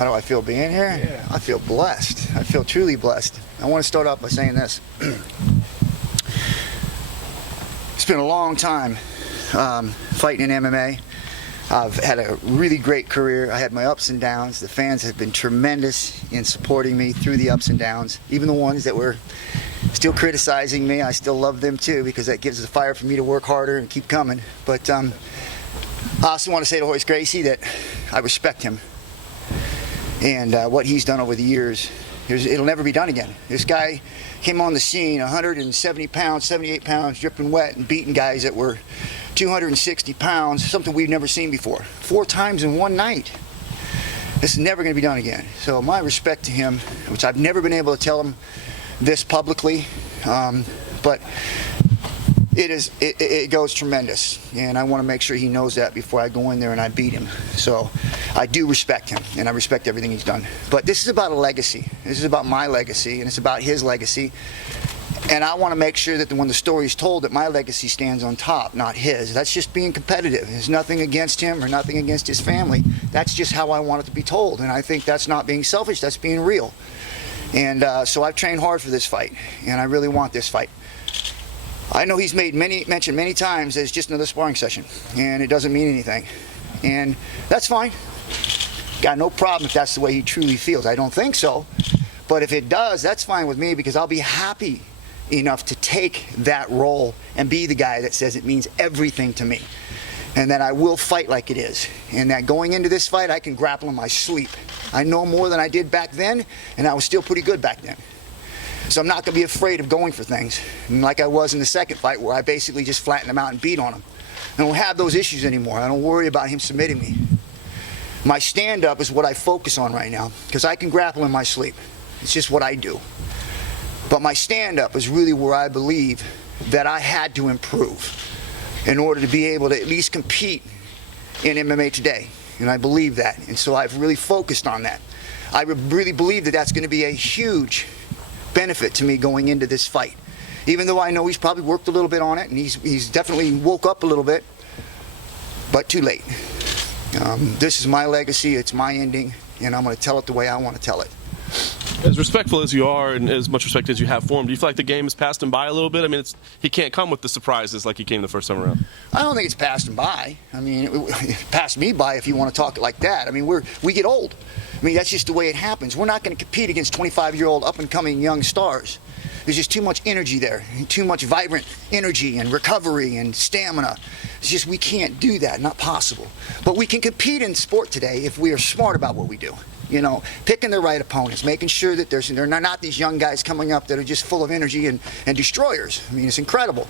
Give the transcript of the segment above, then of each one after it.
How do I feel being here? Yeah. I feel blessed. I feel truly blessed. I want to start off by saying this. It's been a long time fighting in MMA. I've had a really great career. I had my ups and downs. The fans have been tremendous in supporting me through the ups and downs. Even the ones that were still criticizing me, I still love them too, because that gives the fire for me to work harder and keep coming. But I also want to say to Royce Gracie that I respect him. And what he's done over the years, it'll never be done again. This guy came on the scene 170 pounds, 78 pounds, dripping wet and beating guys that were 260 pounds, something we've never seen before. 4 times in one night. This is never going to be done again. So my respect to him, which I've never been able to tell him this publicly, but it goes tremendous, and I want to make sure he knows that before I go in there and I beat him. So I do respect him, and I respect everything he's done. But this is about a legacy. This is about my legacy, and it's about his legacy. And I want to make sure that when the story is told, that my legacy stands on top, not his. That's just being competitive. There's nothing against him or nothing against his family. That's just how I want it to be told, and I think that's not being selfish. That's being real. And so I've trained hard for this fight, and I really want this fight. I know he's mentioned many times as just another sparring session, and it doesn't mean anything. And that's fine. Got no problem if that's the way he truly feels. I don't think so. But if it does, that's fine with me, because I'll be happy enough to take that role and be the guy that says it means everything to me. And that I will fight like it is. And that going into this fight, I can grapple in my sleep. I know more than I did back then, and I was still pretty good back then. So I'm not going to be afraid of going for things, like I was in the second fight, where I basically just flattened him out and beat on him. I don't have those issues anymore. I don't worry about him submitting me. My stand-up is what I focus on right now, because I can grapple in my sleep. It's just what I do. But my stand-up is really where I believe that I had to improve in order to be able to at least compete in MMA today. And I believe that. And so I've really focused on that. I really believe that that's going to be a huge benefit to me going into this fight. Even though I know he's probably worked a little bit on it, and he's definitely woke up a little bit, but too late. This is my legacy, it's my ending, and I'm going to tell it the way I want to tell it. As respectful as you are, and as much respect as you have for him, do you feel like the game has passed him by a little bit? I mean, he can't come with the surprises like he came the first time around. I don't think it's passed him by. I mean, it passed me by if you want to talk like that. I mean, we get old. I mean, that's just the way it happens. We're not going to compete against 25-year-old up-and-coming young stars. There's just too much energy there, too much vibrant energy and recovery and stamina. It's just we can't do that, not possible. But we can compete in sport today if we are smart about what we do. You know, picking the right opponents, making sure that they're not these young guys coming up that are just full of energy and destroyers. I mean, it's incredible.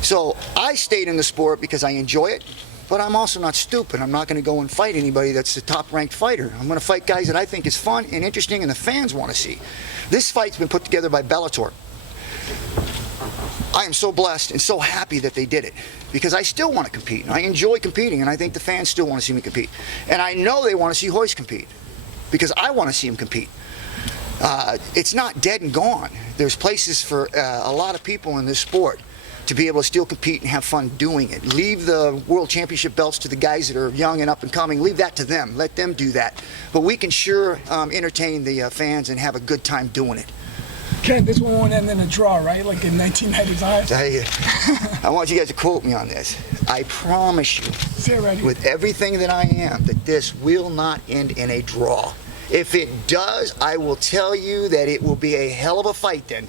So I stayed in the sport because I enjoy it, but I'm also not stupid. I'm not going to go and fight anybody that's a top-ranked fighter. I'm going to fight guys that I think is fun and interesting and the fans want to see. This fight's been put together by Bellator. I am so blessed and so happy that they did it, because I still want to compete. I enjoy competing, and I think the fans still want to see me compete. And I know they want to see Royce compete, because I want to see him compete. It's not dead and gone. There's places for a lot of people in this sport to be able to still compete and have fun doing it. Leave the world championship belts to the guys that are young and up and coming. Leave that to them. Let them do that. But we can sure entertain the fans and have a good time doing it. Ken, this one won't end in a draw, right? Like in 1995? I want you guys to quote me on this. I promise you, Say it right here. with everything that I am, that this will not end in a draw. If it does, I will tell you that it will be a hell of a fight then.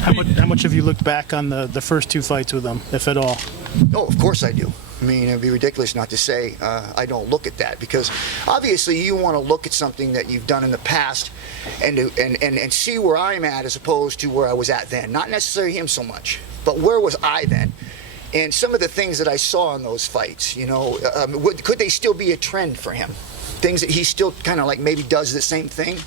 How much have you looked back on the first 2 fights with them, if at all? Oh, of course I do. I mean, it'd be ridiculous not to say I don't look at that, because obviously you want to look at something that you've done in the past and see where I'm at as opposed to where I was at then. Not necessarily him so much, but where was I then? And some of the things that I saw in those fights, you know, could they still be a trend for him? Things that he still kind of like maybe does the same thing?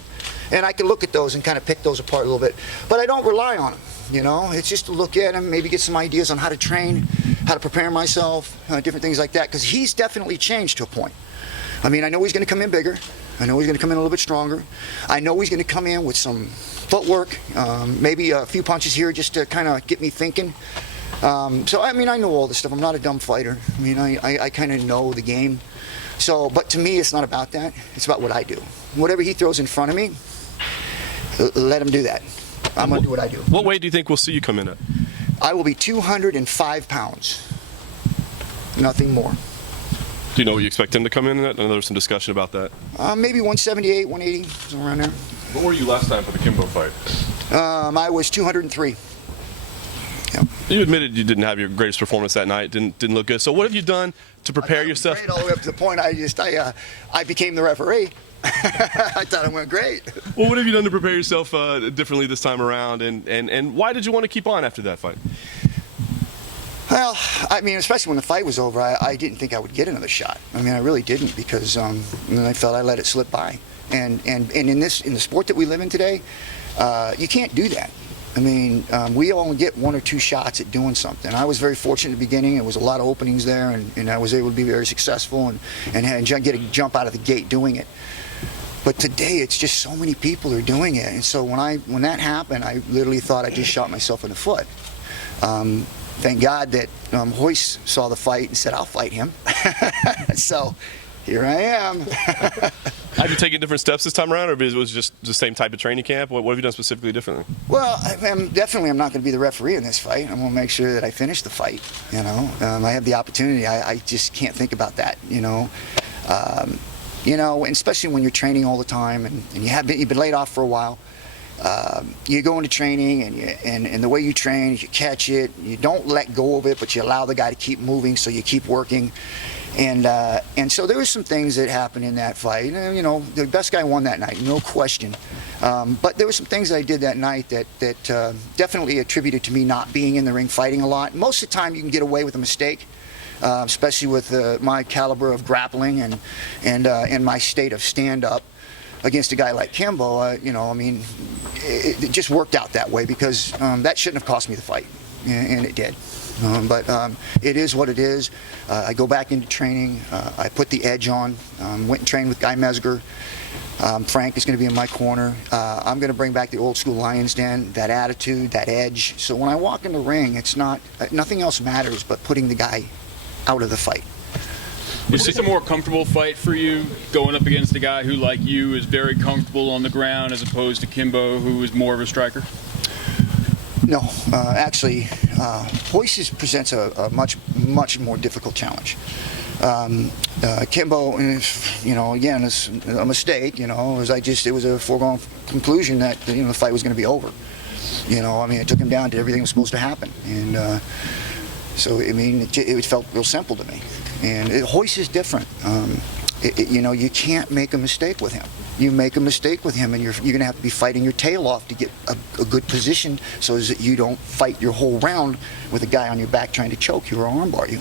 And I can look at those and kind of pick those apart a little bit. But I don't rely on them, you know. It's just to look at him, maybe get some ideas on how to train, how to prepare myself, different things like that. Because he's definitely changed to a point. I mean, I know he's going to come in bigger. I know he's going to come in a little bit stronger. I know he's going to come in with some footwork, maybe a few punches here just to kind of get me thinking. So, I mean, I know all this stuff. I'm not a dumb fighter. I mean, I kind of know the game. So, but to me, it's not about that. It's about what I do. Whatever he throws in front of me, let him do that. I'm going to do what I do. What weight do you think we'll see you come in at? I will be 205 pounds. Nothing more. Do you know what you expect him to come in at? I know there was some discussion about that. Maybe 178, 180, somewhere around there. What were you last time for the Kimbo fight? I was 203. Yep. You admitted you didn't have your greatest performance that night. Didn't look good. So what have you done to prepare yourself? Great all the way up to the point I became the referee. I thought it went great. Well, what have you done to prepare yourself differently this time around, and why did you want to keep on after that fight? Well, I mean, especially when the fight was over, I didn't think I would get another shot. I mean, I really didn't, because I felt I let it slip by. And in the sport that we live in today, you can't do that. I mean, we only get 1 or 2 shots at doing something. I was very fortunate at the beginning. There was a lot of openings there, and I was able to be very successful and get a jump out of the gate doing it. But today, it's just so many people are doing it, and so when that happened, I literally thought I just shot myself in the foot. Thank God that Hoist saw the fight and said, "I'll fight him." So here I am. Have you taken different steps this time around, or was it just the same type of training camp? What have you done specifically differently? Well, I'm not going to be the referee in this fight. I'm going to make sure that I finish the fight. You know, I have the opportunity. I just can't think about that. You know, and especially when you're training all the time and you've been laid off for a while. You go into training and the way you train is you catch it, you don't let go of it, but you allow the guy to keep moving, so you keep working. And so there were some things that happened in that fight. And, you know, the best guy won that night, no question. But there were some things that I did that night that definitely attributed to me not being in the ring fighting a lot. Most of the time you can get away with a mistake, especially with my caliber of grappling and my state of stand-up against a guy like Kimbo. You know, I mean, it just worked out that way, because that shouldn't have cost me the fight, and it did. But it is what it is. I go back into training. I put the edge on. Went and trained with Guy Mesger. Frank is going to be in my corner. I'm going to bring back the old school Lions Den, that attitude, that edge. So when I walk in the ring, it's nothing else matters but putting the guy out of the fight. Is this a more comfortable fight for you, going up against a guy who, like you, is very comfortable on the ground, as opposed to Kimbo, who is more of a striker? No, actually, Hoist presents a much more difficult challenge. Kimbo, you know, again, it's a mistake. You know, it was a foregone conclusion that the fight was going to be over. You know, I mean, it took him down to everything was supposed to happen, and so I mean, it felt real simple to me. And Hoist is different. You know, you can't make a mistake with him. You make a mistake with him, and you're going to have to be fighting your tail off to get a good position, so that you don't fight your whole round with a guy on your back trying to choke you or armbar you.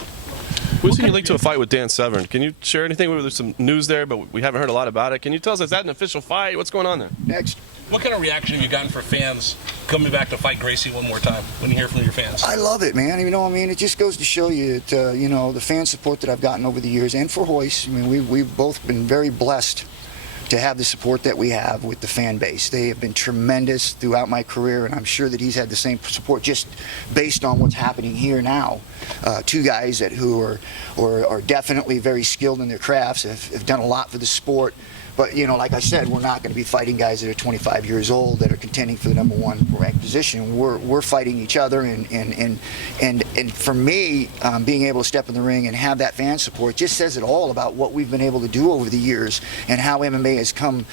We've seen you linked to a fight with Dan Severn. Can you share anything? There's some news there, but we haven't heard a lot about it. Can you tell us, is that an official fight? What's going on there? Next. What kind of reaction have you gotten for fans coming back to fight Gracie one more time when you hear from your fans? I love it, man. You know, I mean, it just goes to show you that, you know, the fan support that I've gotten over the years, and for Hoist, I mean, we've both been very blessed to have the support that we have with the fan base. They have been tremendous throughout my career, and I'm sure that he's had the same support just based on what's happening here now. Two guys who are definitely very skilled in their crafts, have done a lot for the sport. But, you know, like I said, we're not going to be fighting guys that are 25 years old that are contending for the #1 ranked position. We're fighting each other, and for me, being able to step in the ring and have that fan support just says it all about what we've been able to do over the years, and how MMA has come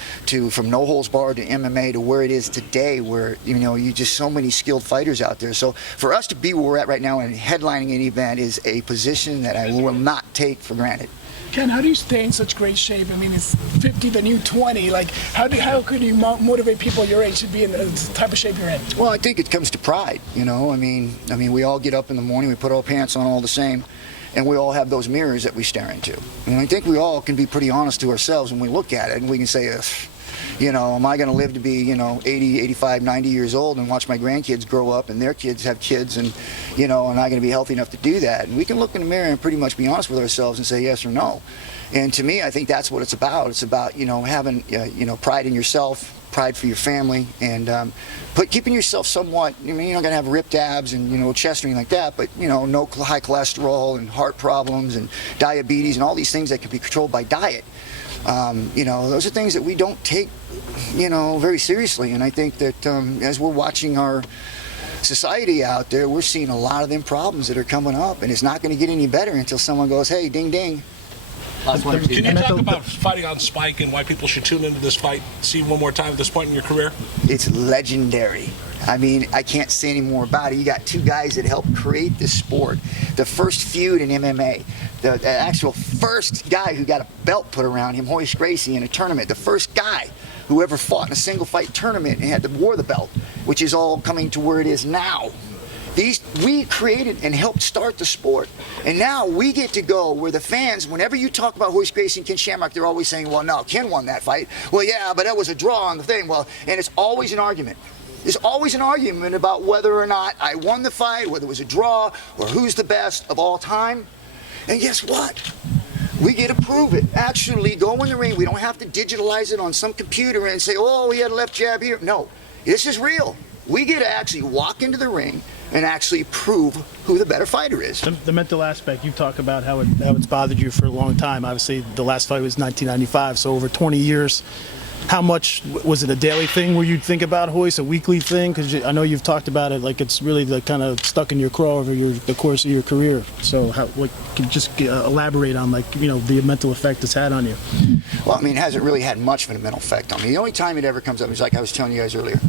from no holds barred to MMA to where it is today, where, you know, you just so many skilled fighters out there. So for us to be where we're at right now and headlining an event is a position that I will not take for granted. Ken, how do you stay in such great shape? I mean, it's 50, the new 20. Like, how could you motivate people your age to be in the type of shape you're in? Well, I think it comes to pride, you know. I mean, we all get up in the morning, we put our pants on all the same, and we all have those mirrors that we stare into. And I think we all can be pretty honest to ourselves when we look at it, and we can say, you know, am I going to live to be, you know, 80, 85, 90 years old and watch my grandkids grow up and their kids have kids, and, you know, am I going to be healthy enough to do that? And we can look in the mirror and pretty much be honest with ourselves and say yes or no. And to me, I think that's what it's about. It's about, you know, having, you know, pride in yourself, pride for your family, and but keeping yourself somewhat. I mean, you're not gonna have ripped abs and chest or anything like that, but no high cholesterol and heart problems and diabetes and all these things that can be controlled by diet. Those are things that we don't take very seriously, and I think that as we're watching our society out there, we're seeing a lot of them problems that are coming up, and it's not going to get any better until someone goes, hey, ding ding. Can you talk about fighting on Spike and why people should tune into this fight, see one more time at this point in your career? It's legendary. I mean, I can't say any more about it. You got two guys that helped create this sport. The first feud in MMA, the actual first guy who got a belt put around him, Royce Gracie, in a tournament. The first guy who ever fought in a single fight tournament and wore the belt, which is all coming to where it is now. We created and helped start the sport, and now we get to go where the fans, whenever you talk about Royce Gracie and Ken Shamrock, they're always saying, well, no, Ken won that fight. Well, yeah, but that was a draw on the thing. Well, and it's always an argument. There's always an argument about whether or not I won the fight, whether it was a draw, or who's the best of all time. And guess what? We get to prove it. Actually, go in the ring. We don't have to digitalize it on some computer and say, oh, he had a left jab here. No, this is real. We get to actually walk into the ring and actually prove who the better fighter is. The mental aspect, you talk about how it's bothered you for a long time. Obviously, the last fight was 1995, so over 20 years. How much was it a daily thing where you'd think about Royce, a weekly thing? Because I know you've talked about it like it's really the kind of stuck in your craw over the course of your career. So can you just elaborate on the mental effect it's had on you? Well, I mean, it hasn't really had much of a mental effect on me. The only time it ever comes up is like I was telling you guys earlier.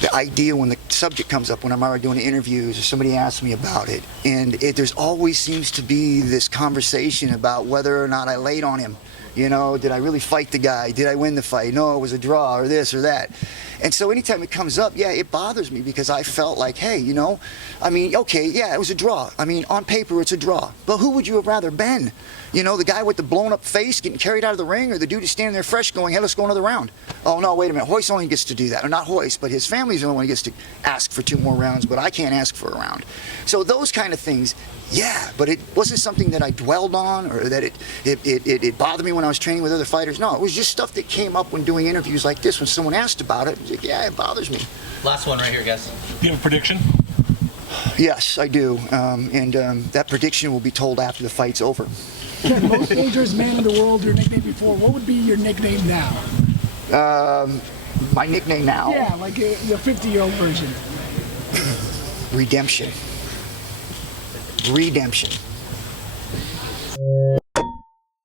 The idea when the subject comes up when I'm already doing interviews or somebody asks me about it, and there's always seems to be this conversation about whether or not I laid on him. Did I really fight the guy? Did I win the fight? No, it was a draw or this or that. And so anytime it comes up, yeah, it bothers me because I felt like, hey, okay, yeah, it was a draw. I mean, on paper, it's a draw. But who would you have rather been? The guy with the blown up face getting carried out of the ring, or the dude who's standing there fresh going, hey, let's go another round? Oh, no, wait a minute. Royce only gets to do that. Or not Royce, but his family's the only one who gets to ask for 2 more rounds, but I can't ask for a round. So those kind of things, yeah, but it wasn't something that I dwelled on or that it bothered me when I was training with other fighters. No, it was just stuff that came up when doing interviews like this. When someone asked about it, I was like, yeah, it bothers me. Last one right here, guys. Do you have a prediction? Yes, I do. And that prediction will be told after the fight's over. Ken, most dangerous man in the world, your nickname before. What would be your nickname now? My nickname now? Yeah, like the 50-year-old version. Redemption. Redemption.